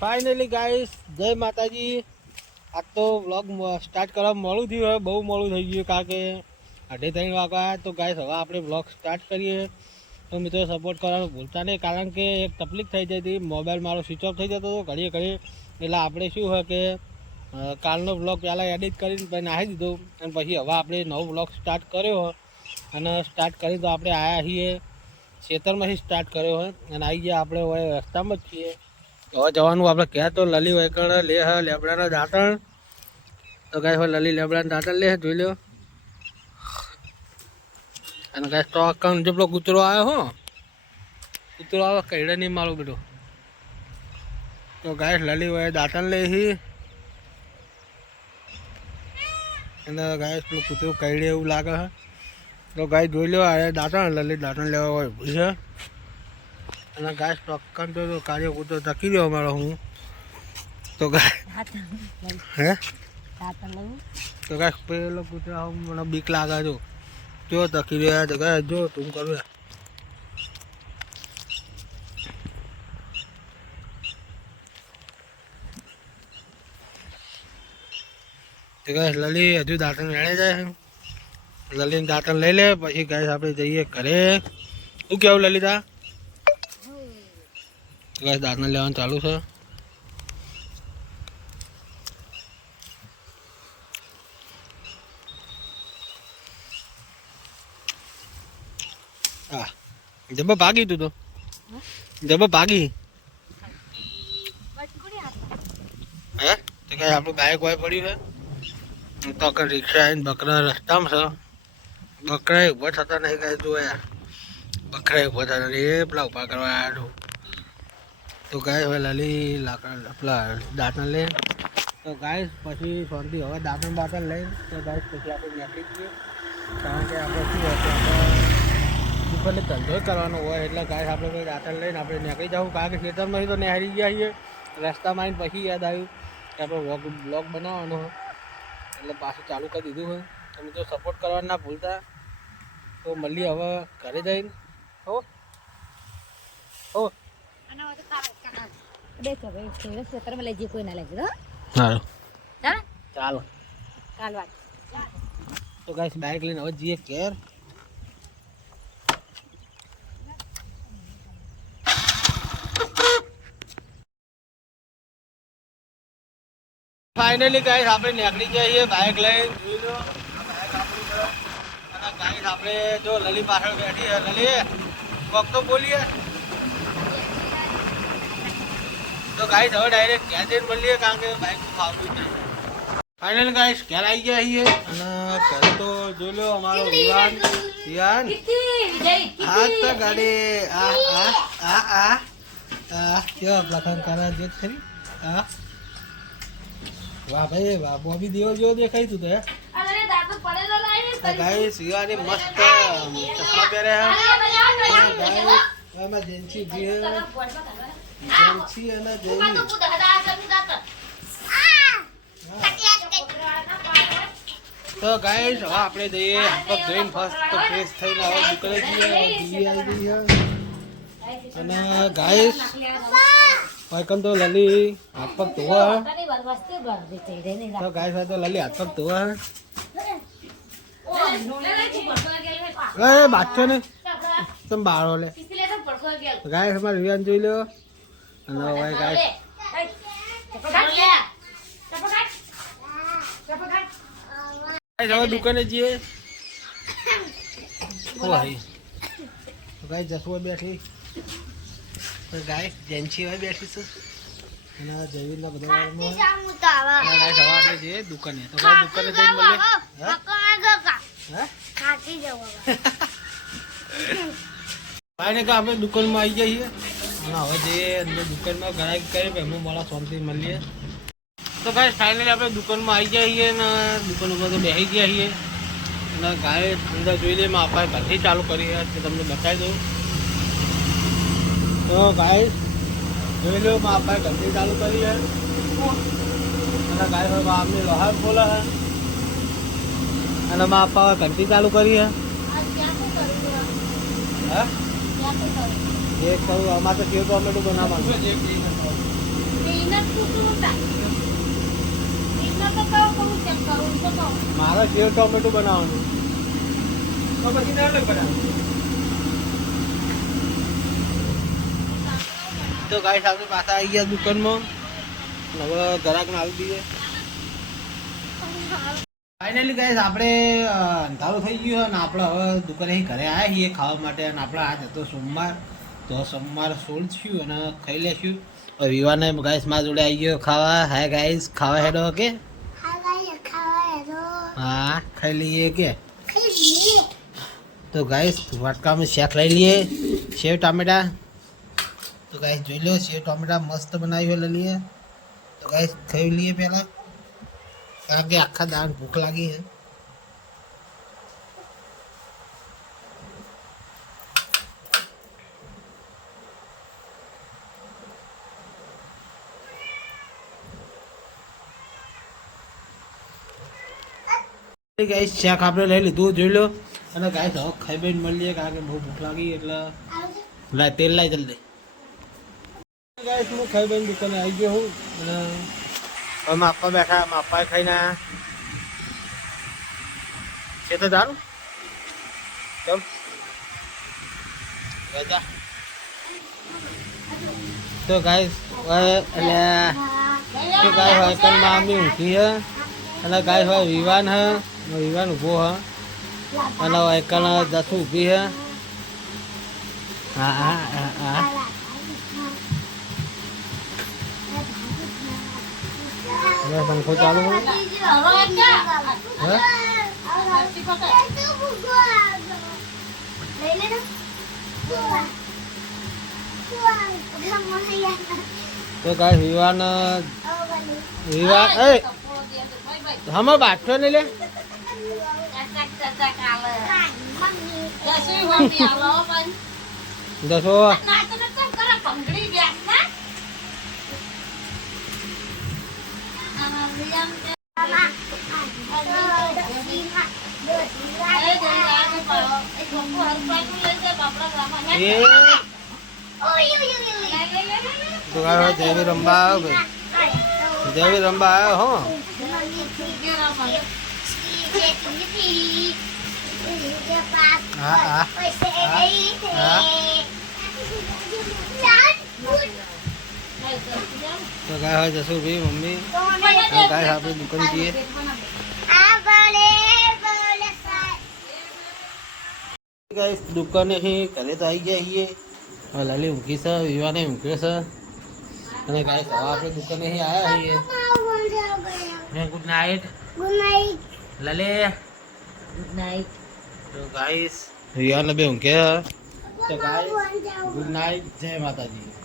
Finally guys જય માતાજી. આજ તો વ્લોગ સ્ટાર્ટ કરવા મોડું થયું હોય બહુ મોડું થઈ ગયું, કારણ કે અઢી ત્રણ વાગ્યા તો ગાઈસ હવે આપણે વ્લોગ સ્ટાર્ટ કરીએ. તો મિત્રો સપોર્ટ કરવાનું ભૂલતા નહીં, કારણ કે એક તકલીફ થઈ જતી. મોબાઈલ મારો સ્વિચ ઓફ થઈ જતો હતો, ઘડીએ ઘડીએ. એટલે આપણે શું હોય કે કાલનો વ્લોગ પહેલાં એડિટ કરીને પછી નાખી દીધો. અને પછી હવે આપણે નવો વ્લોગ સ્ટાર્ટ કર્યો અને સ્ટાર્ટ કરી તો આપણે આવ્યા છીએ. ખેતરમાંથી સ્ટાર્ટ કર્યો હોય. અને આવી ગયા આપણે હવે રસ્તામાં જ છીએ. હવે જવાનું આપણે ક્યાં તો લલી વૈકણ, લે હ, લેબડાના દાંતણ. તો કાંઈ હોય લલી લેબડાના દાંતણ લે જોઈ લ્યો. અને કાંઈ સ્ટોક કાઉન્ટ જેટલો કૂતરો આવ્યો હો, કૂતરો આવે કઈડે નહીં મારો બેટો તો ગાય લલી હોય દાંતણ લે હી. અને ગાય પેલું કૂતરું કઈડે એવું લાગે હે. તો ગાય જોઈ લો આ દાંતણ લલી દાંતણ લેવા હોય છે અને ગાય સ્ટોક તો કાર્ય કૂતરો તકી રહ્યો અમારો હું. તો ગાય હે તો ગાય પેલો કૂતરા મને બીક લાગે જો. જો તકી રહ્યા તો ગાય જો તું કરું લલી હજુ દાંતણ વેણે જાય લલીને દાંતણ લઈ લે પછી ગાય આપણે જઈએ ઘરે. શું કેવું લલિતા? ગાય દાંતણ લેવાનું ચાલુ છે. હા જબ્બા ભાગી તું તો. જબ ભાગી. હે? તો કઈ આપણું બાઇક વાય પડ્યું છે? તો કે રિક્ષા આવીને બકરા રસ્તામાં છે. બકરા ઊભા થતા નહીં કાંઈ તું યાર બકરા ઊભા થતા નહીં. એ પેલા ઊભા કરવા આવ્યા છું તો ગાય હવે લાલી લાકડા પેલા દાંતણ લે તો ગાય પછી શાંતિ, હવે દાંતણ બાતણ લઈને તો ગાય પછી આપણે નીકળી જઈએ. કારણ કે આપણે શું કે આપણે ઉપરને ધંધો કરવાનો હોય, એટલે ગાય આપણે કોઈ દાંતણ લઈને આપણે નીકળી જવું. કારણ કે ખેતરમાંથી તો નહેરી ગયા છીએ. રસ્તામાં આવીને પછી યાદ આવ્યું કે આપણે વ્લોગ બ્લોગ બનાવવાનો હોય. એટલે પાછું ચાલુ કરી દીધું હોય. તમે તો સપોર્ટ કરવા ના ભૂલતા, તો મળીએ હવે ઘરે જઈને. હો? સારું ચાલો તો ગાઈસ બાઇક લઈને હવે જઈએ ઘેર ફાઇનલી ગાઈસ આપણે નીકળી ગયા છીએ બાઇક લઈને જોઈ લો. બાઇક આપણું છે અને ગાઈસ આપણે જો લલી પાછળ બેઠી છે. લલી કોક તો બોલીએ. તો ગાઈસ હવે ડાયરેક્ટ ઘેર જઈને મળીએ કારણ કે બાઇક ફાવતું જ નહીં ફાઇનલ ગાઈસ ઘેર આવી ગયા છીએ અને ઘરે તો જોઈ લો અમારો વિવાન વિવાન હા તો ગાડી આ આ આ આ આ કેવા પ્રકાર કરા જે ખરી આ વાહ ભાઈ વાહ બોબી દેવો જેવો દેખાય તું તો હે તો ગાઈસ વિવાની મસ્ત ચશ્મા પહેર્યા હે ગાઈસ એમાં જેન્સી જી અને તો ગાઈસ હવે આપણે જઈએ પગ ધોઈને ફર્સ્ટ તો ફ્રેશ થઈને હવે નીકળે જઈએ. આવી અને ગાઈસ પાકન તો લલી હાથ પગ ધોવા. તો ગાઈસ તો લલી હાથ પગ ધોવા. હે. એ બાચો ને? તમે બાળો લે. ગાઈસ અમારે વિવાન જોઈ લો ગાઈસ ગાઈસ હવે દુકાને જઈએ ગાઈસ જસવો બેઠી ગાય જેન્સી હવે બેઠી છે અને જયવીરના બધા હોય. ગાઈસ હવે આપણે જઈએ દુકાને તો દુકાને જઈને? હે ભાઈને કે આપણે દુકાનમાં આવી જઈએ અને હવે જે અંદર દુકાનમાં ગ્રાહક કરી એમને મળા શાંતિ મળીએ. તો ભાઈ ફાઇનલી આપણે દુકાનમાં આવી ગયા છીએ ને દુકાન ઉપર તો બેસી ગયા છીએ. અને ગાય અંદર જોઈ લઈએ માં આપણે ઘરથી ચાલુ કરી છે તે તમને બતાવી દઉં. તો ગાય જોઈ લો માં આપણે ઘરથી ચાલુ કરી છે અને ગાય હવે આમની લોહાર ખોલે છે. અને મા આપા ઘરથી ચાલુ કરી છે હા? એક કહું અમારે તો કેવું ટોમેટો બનાવવાનું. મારે સેવ ટોમેટો બનાવવાનું. તો પછી ના લઈ બનાવ તો ગાઈસ આપણે પાછા આવી ગયા દુકાનમાં. હવે ગ્રાહકને આવી દઈએ. ફાઇનલી ગાઈસ આપણે અંધારું થઈ ગયું અને આપણે હવે દુકાને અહીં ઘરે આવ્યા છીએ ખાવા માટે. અને આપણે આજ હતો સોમવાર. તો સોમવાર સોળ થયું અને ખાઈ લેશું. હવે વિવાને ગાઈસ મારા જોડે આવી ગયો ખાવા. હાય ગાઈસ ખાવા હેડો કે? હા ખાઈ લઈએ કે? તો ગાઈસ વાટકામાં શાક લઈ લઈએ. સેવ ટામેટા. તો ગાઈસ જોઈ લો સેવ ટામેટા મસ્ત બનાવી લઈ લઈએ. તો ગાઈસ ખાઈ લઈએ પહેલા. કારણ કે આખા દાળ ભૂખ લાગી છે. ગાઈસ શાક આપણે લઈ લીધું, જોઈ લો. અને ગાઈસ હવે ખાઈ બેન મળીએ, કારણ કે બહુ ભૂખ લાગી, એટલે લાય, તેલ લાય જલ્દી. ગાઈસ હું ખાઈ બેન દુકાને આવી ગયો હું, અને હવે માપા બેઠા માપા ખાઈને છે તો દારૂ? ચમ તો ગાઈસ એટલે, તો ગાય હોય કલ મામી ઊંઘી હે. અને ગાય હોય વિવાન હે. અને વિવાન ઊભો હે અને હોય કલ દસ ઊભી હે હા હા હા હા હવે પંખો ચાલુ હોય હે તો ગાય વિવાન વિવાન એ હમ બાટો ને લે દસો એ તો ગાય હોય દેવી રંબા આવ્યો ભાઈ દેવી રંબા આવ્યો હો હા તો ગાય હોય જશું ભાઈ મમ્મી ગાય આપણે દુકાન જઈએ ગાઈસ દુકાને ઘરે તો આવી ગયા છીએ લાલી ઊંઘી વિવાને ઊંઘે અને ગાય હવે આપણે દુકાને આવ્યા છીએ ગુડ નાઇટ લલે તો ગાઈસ વિવાને બે ઊંઘે તો ગાઈસ ગુડ નાઇટ જય માતાજી.